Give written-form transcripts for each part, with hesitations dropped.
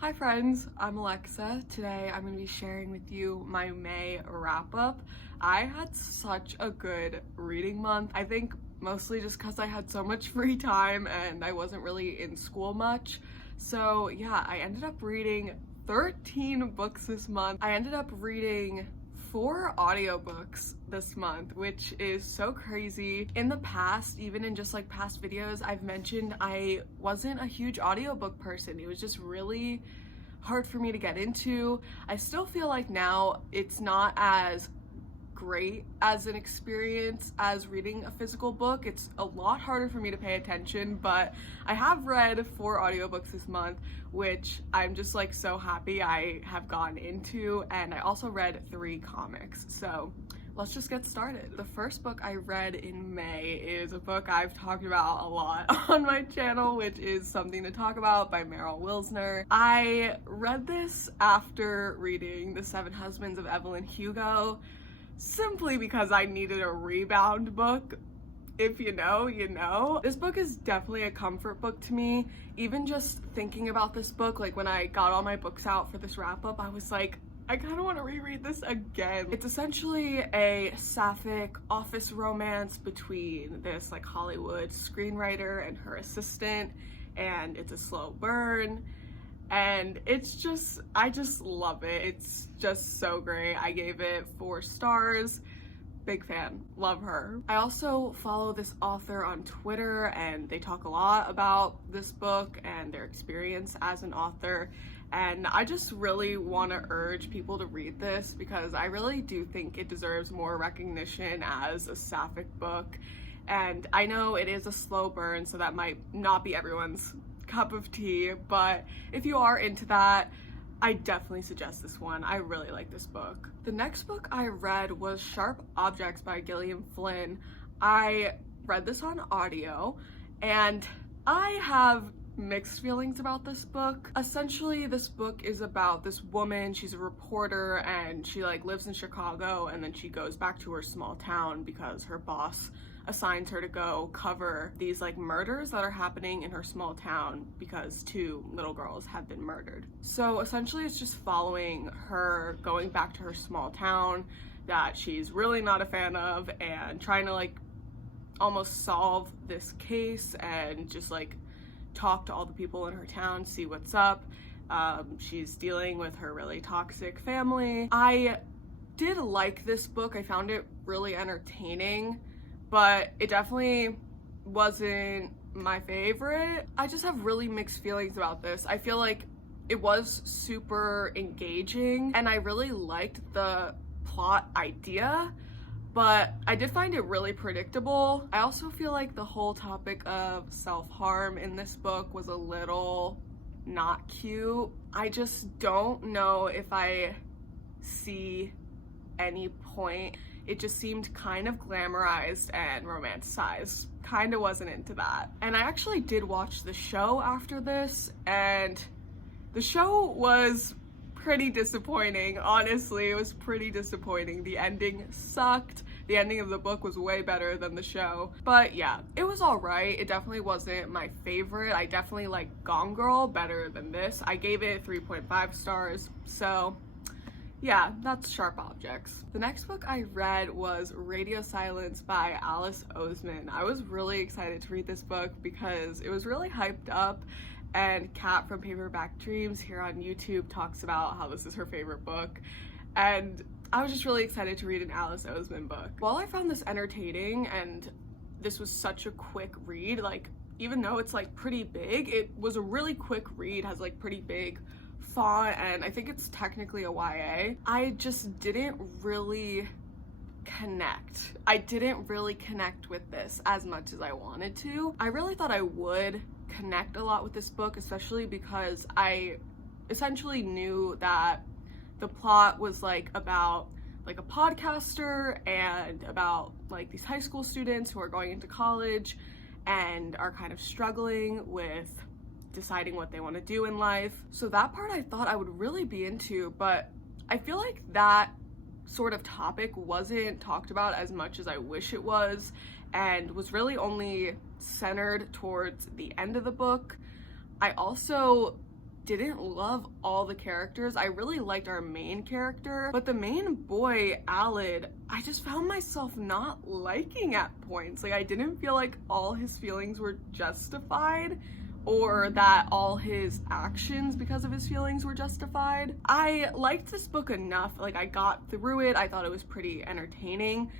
Hi friends, I'm Alexa. Today I'm going to be sharing with you my May wrap-up. I had such a good reading month. I think mostly just because I had so much free time and I wasn't really in school much. So yeah, I ended up reading 13 books this month. I ended up reading 4 audiobooks this month, which is so crazy. In the past, even in just like past videos, I've mentioned I wasn't a huge audiobook person. It was just really hard for me to get into. I still feel like now it's not as great as an experience as reading a physical book. It's a lot harder for me to pay attention, but I have read 4 audiobooks this month, which I'm just like so happy I have gotten into, and I also read 3 comics. So let's just get started. The first book I read in May is a book I've talked about a lot on my channel, which is Something to Talk About by Meryl Wilsner. I read this after reading The 7 Husbands of Evelyn Hugo, simply because I needed a rebound book. If you know, you know. This book is definitely a comfort book to me. Even just thinking about this book, like when I got all my books out for this wrap up, I was like, I kind of want to reread this again. It's essentially a sapphic office romance between this like Hollywood screenwriter and her assistant, and it's a slow burn. And it's just, I just love it. It's just so great. I gave it 4 stars. Big fan, love her. I also follow this author on Twitter, and they talk a lot about this book and their experience as an author. And I just really want to urge people to read this because I really do think it deserves more recognition as a sapphic book. And I know it is a slow burn, so that might not be everyone's cup of tea, but if you are into that, I definitely suggest this one. I really like this book. The next book I read was Sharp Objects by Gillian Flynn. I read this on audio, and I have mixed feelings about this book. Essentially, this book is about this woman. She's a reporter, and she like lives in Chicago, and then she goes back to her small town because her boss assigns her to go cover these like murders that are happening in her small town because 2 little girls have been murdered. So essentially it's just following her going back to her small town that she's really not a fan of and trying to like almost solve this case and just like talk to all the people in her town, see what's up. She's dealing with her really toxic family. I did like this book. I found it really entertaining, but it definitely wasn't my favorite. I just have really mixed feelings about this. I feel like it was super engaging and I really liked the plot idea, but I did find it really predictable. I also feel like the whole topic of self-harm in this book was a little not cute. I just don't know if I see any point. It just seemed kind of glamorized and romanticized. Kind of wasn't into that. And I actually did watch the show after this, and the show was pretty disappointing. Honestly, it was pretty disappointing. The ending sucked. The ending of the book was way better than the show. But yeah, it was alright. It definitely wasn't my favorite. I definitely like Gone Girl better than this. I gave it 3.5 stars, so yeah, that's Sharp Objects. The next book I read was Radio Silence by Alice Oseman. I was really excited to read this book because it was really hyped up, and Kat from Paperback Dreams here on YouTube talks about how this is her favorite book, and I was just really excited to read an Alice Oseman book. While I found this entertaining and this was such a quick read, like even though it's like pretty big, it was a really quick read, has like pretty big font, and I think it's technically a YA. I just didn't really connect. I didn't really connect with this as much as I wanted to. I really thought I would connect a lot with this book, especially because I essentially knew that the plot was like about like a podcaster and about like these high school students who are going into college and are kind of struggling with deciding what they want to do in life. So that part I thought I would really be into, but I feel like that sort of topic wasn't talked about as much as I wish it was, and was really only centered towards the end of the book. I also didn't love all the characters. I really liked our main character, but the main boy, Alid, I just found myself not liking at points. Like, I didn't feel like all his feelings were justified, or that all his actions because of his feelings were justified. I liked this book enough, like I got through it, I thought it was pretty entertaining,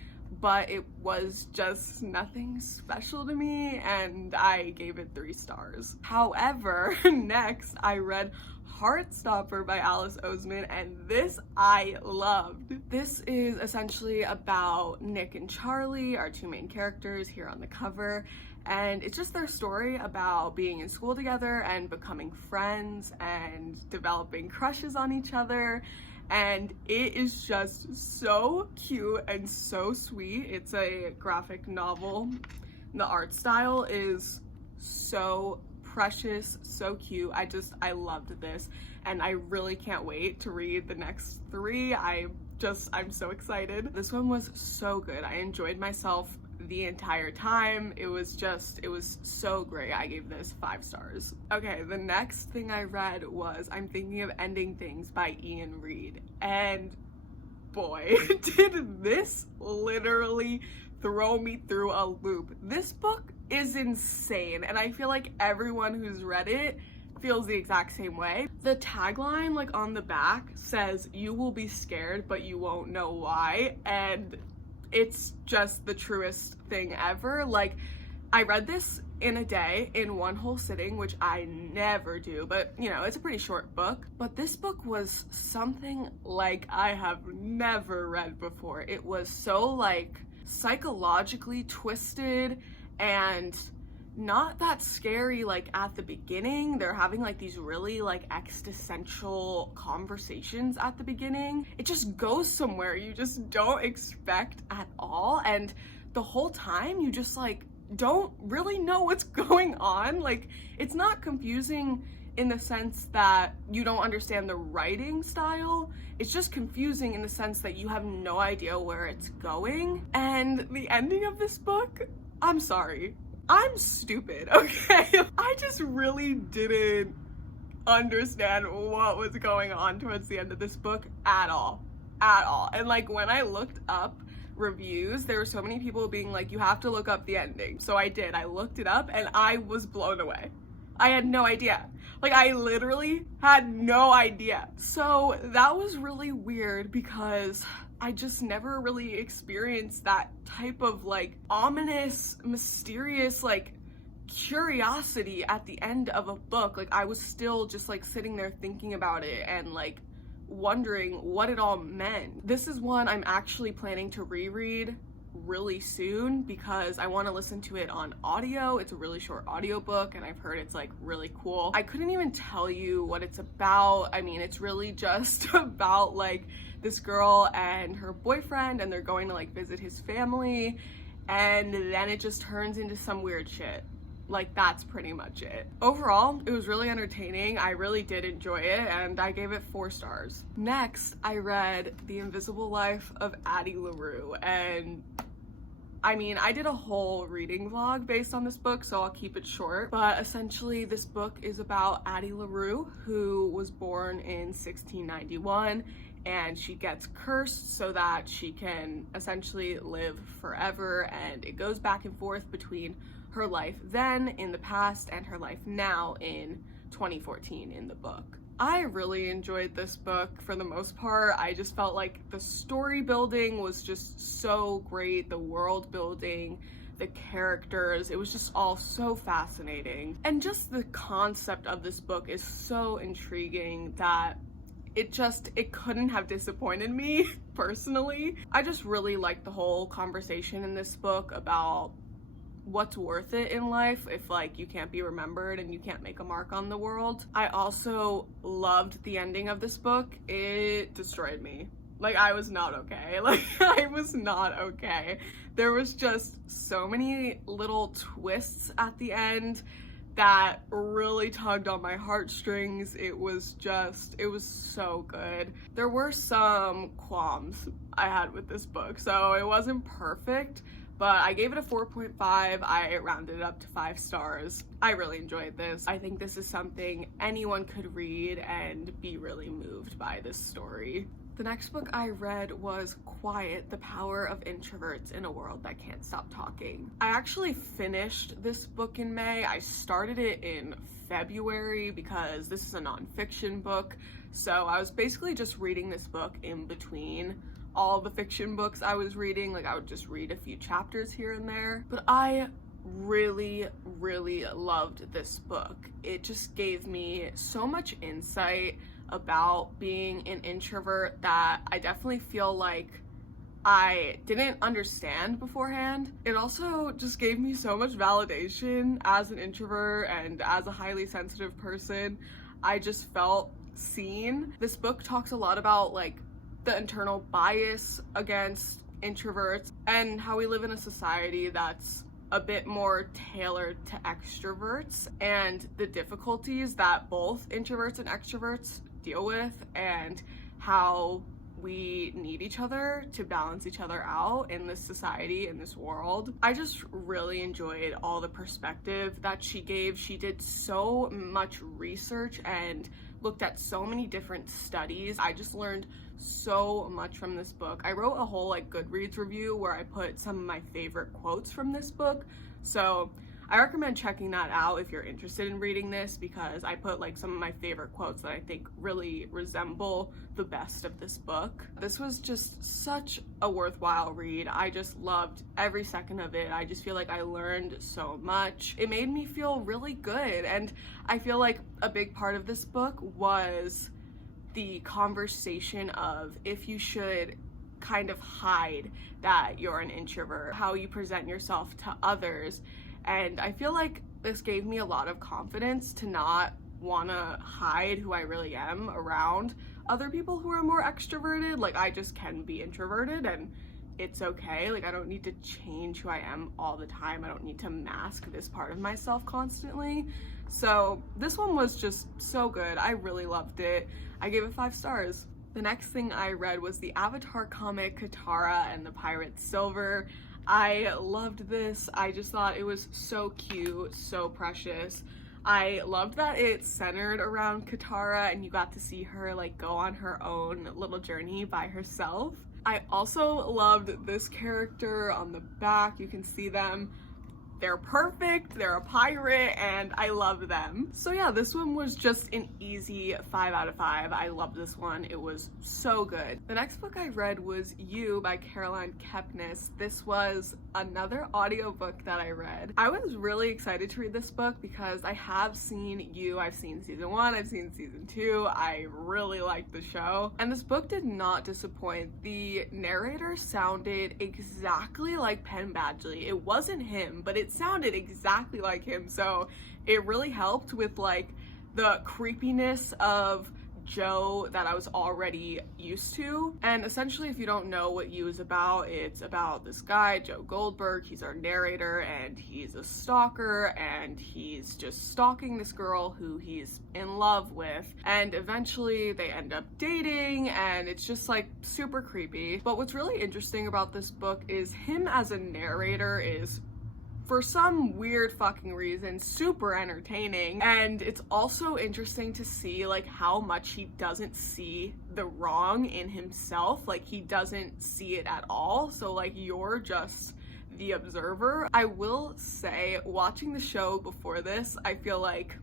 but it was just nothing special to me, and I gave it 3 stars. However, next I read Heartstopper by Alice Oseman, and this I loved. This is essentially about Nick and Charlie, our 2 main characters here on the cover, and it's just their story about being in school together and becoming friends and developing crushes on each other. And it is just so cute and so sweet. It's a graphic novel. The art style is so precious, so cute. I loved this, and I really can't wait to read the next 3. I'm so excited. This one was so good. I enjoyed myself the entire time. It was so great. I gave this 5 stars. Okay, the next thing I read was I'm Thinking of Ending Things by Ian Reid, and boy, did this literally throw me through a loop. This book is insane, and I feel like everyone who's read it feels the exact same way. The tagline, like on the back, says, "You will be scared, but you won't know why," and it's just the truest thing ever. Like, I read this in a day, in one whole sitting, which I never do, but you know, it's a pretty short book. But this book was something like I have never read before. It was so like psychologically twisted and not that scary. Like at the beginning, they're having like these really like existential conversations at the beginning. It just goes somewhere you just don't expect at all, and the whole time you just like don't really know what's going on. Like, it's not confusing in the sense that you don't understand the writing style. It's just confusing in the sense that you have no idea where it's going. And the ending of this book, I'm sorry, I'm stupid, okay? I just really didn't understand what was going on towards the end of this book at all. And like, when I looked up reviews, there were so many people being like, you have to look up the ending. So I did. I looked it up and I was blown away. I had no idea. Like, I literally had no idea. So that was really weird because I just never really experienced that type of like ominous, mysterious, like curiosity at the end of a book. Like, I was still just like sitting there thinking about it and like wondering what it all meant. This is one I'm actually planning to reread really soon because I want to listen to it on audio. It's a really short audiobook and I've heard it's like really cool. I couldn't even tell you what it's about. I mean, it's really just about like this girl and her boyfriend, and they're going to like visit his family, and then it just turns into some weird shit. Like, that's pretty much it. Overall, it was really entertaining. I really did enjoy it, and I gave it 4 stars. Next, I read The Invisible Life of Addie leroux, and I mean, I did a whole reading vlog based on this book, so I'll keep it short. But essentially, this book is about Addie leroux, who was born in 1691, and she gets cursed so that she can essentially live forever, and it goes back and forth between her life then in the past and her life now in 2014 in the book. I really enjoyed this book for the most part. I just felt like the story building was just so great, the world building, the characters, it was just all so fascinating. And just the concept of this book is so intriguing that it couldn't have disappointed me personally. I just really liked the whole conversation in this book about what's worth it in life if like you can't be remembered and you can't make a mark on the world. I also loved the ending of this book. It destroyed me. Like, I was not okay. Like, I was not okay. There was just so many little twists at the end that really tugged on my heartstrings. It was so good. There were some qualms I had with this book, so it wasn't perfect, but I gave it a 4.5. I rounded it up to 5 stars. I really enjoyed this. I think this is something anyone could read and be really moved by this story. The next book I read was Quiet, The Power of Introverts in a World That Can't Stop Talking. I actually finished this book in May. I started it in February because this is a nonfiction book. So I was basically just reading this book in between all the fiction books I was reading. Like I would just read a few chapters here and there. But I really loved this book. It just gave me so much insight about being an introvert that I definitely feel like I didn't understand beforehand. It also just gave me so much validation as an introvert and as a highly sensitive person. I just felt seen. This book talks a lot about like the internal bias against introverts and how we live in a society that's a bit more tailored to extroverts and the difficulties that both introverts and extroverts deal with and how we need each other to balance each other out in this society, in this world. I just really enjoyed all the perspective that she gave. She did so much research and looked at so many different studies. I just learned so much from this book. I wrote a whole like Goodreads review where I put some of my favorite quotes from this book. So I recommend checking that out if you're interested in reading this, because I put like some of my favorite quotes that I think really resemble the best of this book. This was just such a worthwhile read. I just loved every second of it. I just feel like I learned so much. It made me feel really good, and I feel like a big part of this book was the conversation of if you should kind of hide that you're an introvert, how you present yourself to others. And I feel like this gave me a lot of confidence to not want to hide who I really am around other people who are more extroverted. Like I just can be introverted and it's okay. Like I don't need to change who I am all the time. I don't need to mask this part of myself constantly. So this one was just so good. I really loved it. I gave it 5 stars. The next thing I read was the Avatar comic Katara and the Pirate Silver. I loved this. I just thought it was so cute, so precious. I loved that it centered around Katara and you got to see her like go on her own little journey by herself. I also loved this character on the back. You can see them. They're perfect, they're a pirate, and I love them. So yeah, this one was just an easy 5 out of 5. I loved this one. It was so good. The next book I read was You by Caroline Kepnes. This was another audiobook that I read. I was really excited to read this book because I have seen You. I've seen season 1, I've seen season 2. I really liked the show. And this book did not disappoint. The narrator sounded exactly like Penn Badgley. It wasn't him, but it sounded exactly like him, so it really helped with like the creepiness of Joe that I was already used to. And essentially, if you don't know what You is about, it's about this guy, Joe Goldberg. He's our narrator and he's a stalker and he's just stalking this girl who he's in love with, and eventually they end up dating and it's just like super creepy. But what's really interesting about this book is him as a narrator is, for some weird fucking reason, super entertaining. And it's also interesting to see like how much he doesn't see the wrong in himself. Like he doesn't see it at all. So like you're just the observer. I will say, watching the show before this, I feel like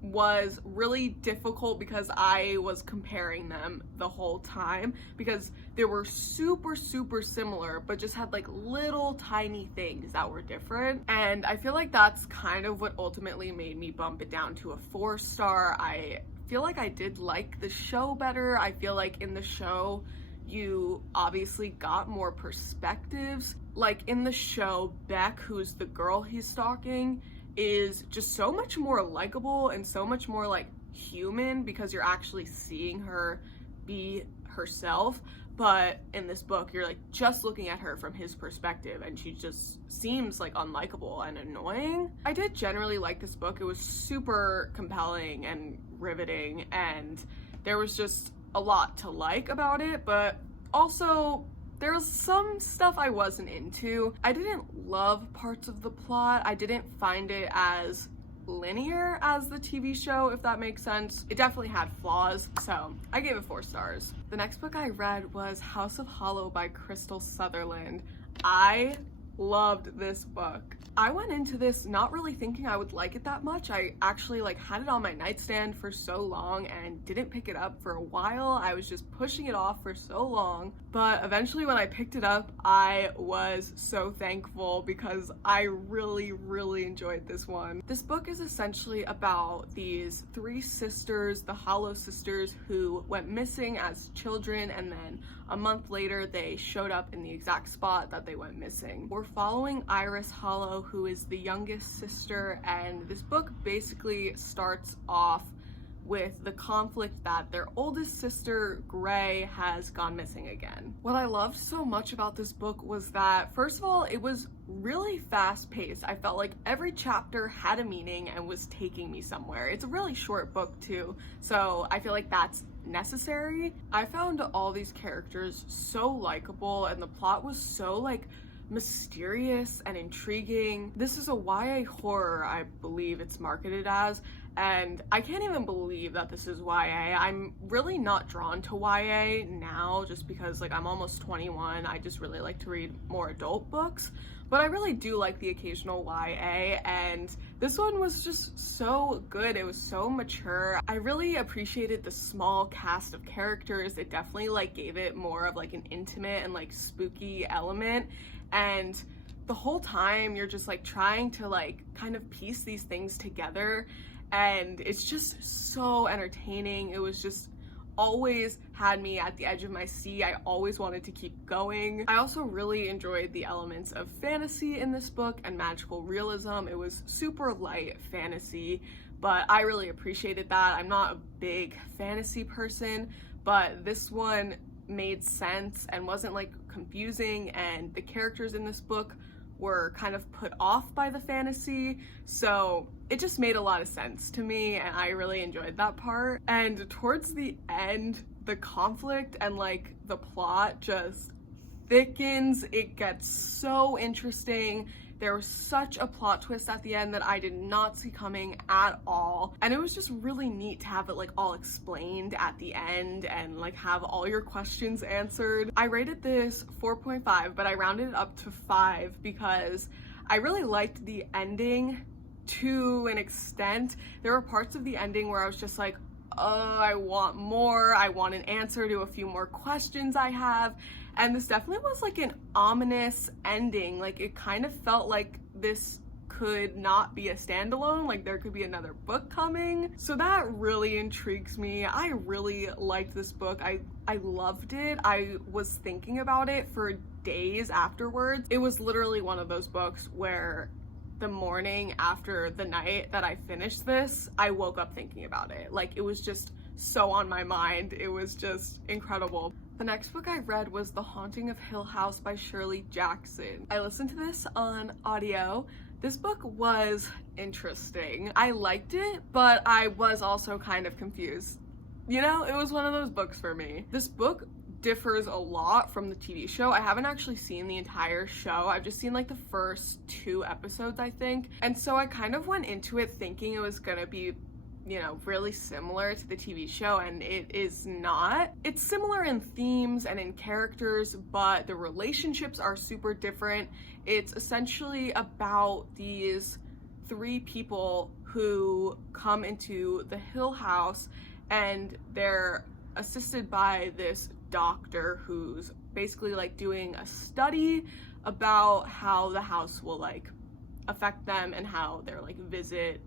was really difficult because I was comparing them the whole time because they were super similar but just had like little tiny things that were different. And I feel like that's kind of what ultimately made me bump it down to a 4-star. I feel like I did like the show better. I feel like in the show you obviously got more perspectives. Like in the show, Beck, who's the girl he's stalking, is just so much more likable and so much more like human because you're actually seeing her be herself. But in this book, you're like just looking at her from his perspective and she just seems like unlikable and annoying. I did generally like this book. It was super compelling and riveting and there was just a lot to like about it, but also there was some stuff I wasn't into. I didn't love parts of the plot. I didn't find it as linear as the TV show, if that makes sense. It definitely had flaws, so I gave it 4 stars. The next book I read was House of Hollow by Crystal Sutherland. I loved this book. I went into this not really thinking I would like it that much. I actually had it on my nightstand for so long and didn't pick it up for a while. I was just pushing it off for so long, but eventually when I picked it up, I was so thankful because I really, really enjoyed this one. This book is essentially about these 3 sisters, the Hollow sisters, who went missing as children, and then a month later they showed up in the exact spot that they went missing. We're following Iris Hollow, who is the youngest sister, and this book basically starts off with the conflict that their oldest sister, Gray, has gone missing again. What I loved so much about this book was that, first of all, it was really fast-paced. I felt like every chapter had a meaning and was taking me somewhere. It's a really short book too, so I feel like that's necessary. I found all these characters so likable, and the plot was so mysterious and intriguing. This is a YA horror, I believe it's marketed as, and I can't even believe that this is YA. I'm really not drawn to YA now just because I'm almost 21. I just really like to read more adult books, but I really do like the occasional YA, and this one was just so good. It was so mature. I really appreciated the small cast of characters. It definitely gave it more of an intimate and spooky element, and the whole time you're just trying to kind of piece these things together, and it's just so entertaining. It was just always had me at the edge of my seat. I always wanted to keep going. I also really enjoyed the elements of fantasy in this book and magical realism. It was super light fantasy, but I really appreciated that. I'm not a big fantasy person, but this one made sense and wasn't confusing, and the characters in this book were kind of put off by the fantasy, so it just made a lot of sense to me, and I really enjoyed that part. And towards the end, the conflict and the plot just thickens. It gets so interesting. There was such a plot twist at the end that I did not see coming at all, and it was just really neat to have it all explained at the end and have all your questions answered. I rated this 4.5, but I rounded it up to 5 because I really liked the ending to an extent. There were parts of the ending where I was just oh, I want more. I want an answer to a few more questions I have. And this definitely was an ominous ending. It kind of felt like this could not be a standalone, there could be another book coming. So that really intrigues me. I really liked this book. I loved it. I was thinking about it for days afterwards. It was literally one of those books where the morning after the night that I finished this, I woke up thinking about it. It was just so on my mind. It was just incredible. The next book I read was The Haunting of Hill House by Shirley Jackson. I listened to this on audio. This book was interesting. I liked it, but I was also kind of confused. It was one of those books for me. This book differs a lot from the TV show. I haven't actually seen the entire show. I've just seen the first 2 episodes, I think. And so I kind of went into it thinking it was gonna be really similar to the TV show, and it is not. It's similar in themes and in characters, but the relationships are super different. It's essentially about these 3 people who come into the Hill House, and they're assisted by this doctor who's basically doing a study about how the house will affect them and how their visit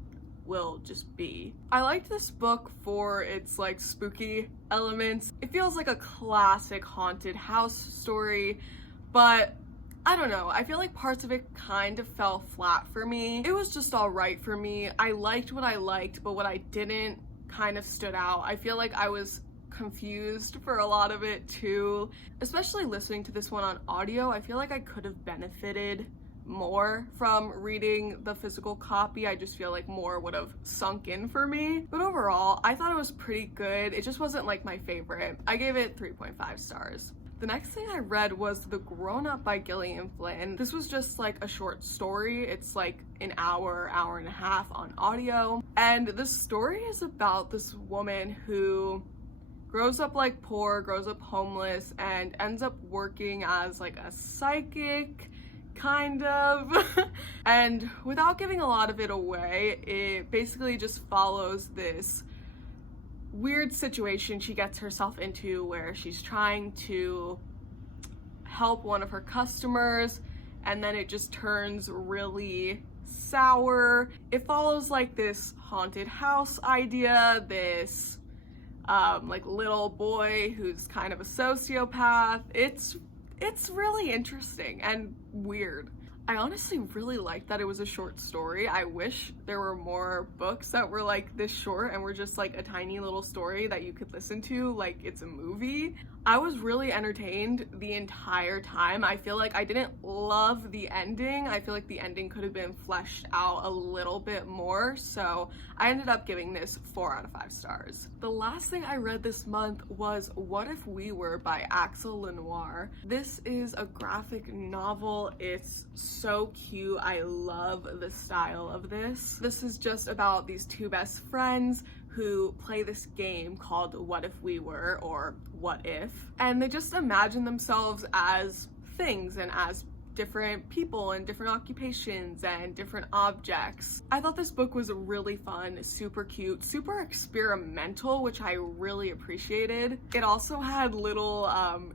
will just be. I liked this book for its spooky elements. It feels like a classic haunted house story, but I don't know, I feel parts of it kind of fell flat for me. It was just alright for me. I liked what I liked, but what I didn't kind of stood out. I feel I was confused for a lot of it too. Especially listening to this one on audio, I feel I could have benefited more from reading the physical copy. I just feel more would have sunk in for me. But overall, I thought it was pretty good. It just wasn't my favorite. I gave it 3.5 stars. The next thing I read was The Grown Up by Gillian Flynn. This was just like a short story. It's like an hour and a half on audio. And the story is about this woman who grows up like poor, grows up homeless, and ends up working as like a psychic, kind of. And without giving a lot of it away, it basically just follows this weird situation she gets herself into where she's trying to help one of her customers, and then it just turns really sour. It follows like this haunted house idea, this like little boy who's kind of a sociopath. It's really interesting and weird. I honestly really like that it was a short story. I wish there were more books that were like this short and were just like a tiny little story that you could listen to like it's a movie. I was really entertained the entire time. I feel like I didn't love the ending. I feel like the ending could have been fleshed out a little bit more, so I ended up giving this 4 out of 5 stars. The last thing I read this month was What If We Were by Axel Lenoir. This is a graphic novel. It's so cute. I love the style of this. This is just about these two best friends who play this game called What If We Were, or What If, and they just imagine themselves as things and as different people and different occupations and different objects. I thought this book was really fun, super cute, super experimental, which I really appreciated. It also had little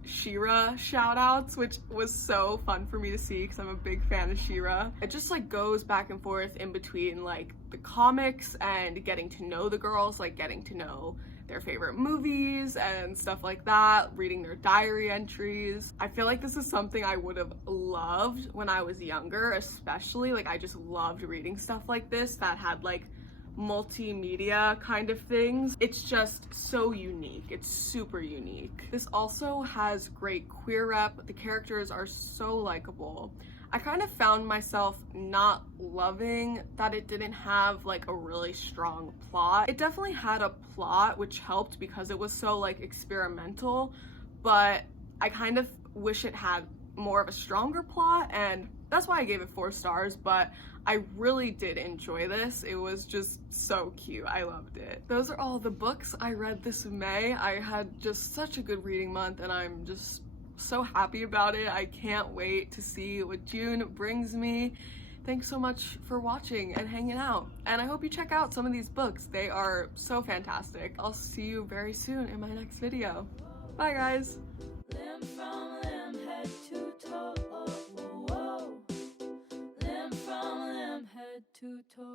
She-Ra shout outs, which was so fun for me to see because I'm a big fan of She-Ra. It just like goes back and forth in between like the comics and getting to know the girls, like getting to know their favorite movies and stuff like that, reading their diary entries. I feel like this is something I would have loved when I was younger, especially. Like, I just loved reading stuff like this that had like multimedia kind of things. It's just so unique. It's super unique. This also has great queer rep. The characters are so likable. I kind of found myself not loving that it didn't have like a really strong plot. It definitely had a plot, which helped because it was so like experimental, but I kind of wish it had more of a stronger plot, and that's why I gave it 4 stars, but I really did enjoy this. It was just so cute. I loved it. Those are all the books I read this May. I had just such a good reading month, and I'm just so happy about it. I can't wait to see what June brings me. Thanks so much for watching and hanging out, and I hope you check out some of these books. They are so fantastic. I'll see you very soon in my next video. Bye guys. Limb from limb, head to toe. Limb from limb, head to toe.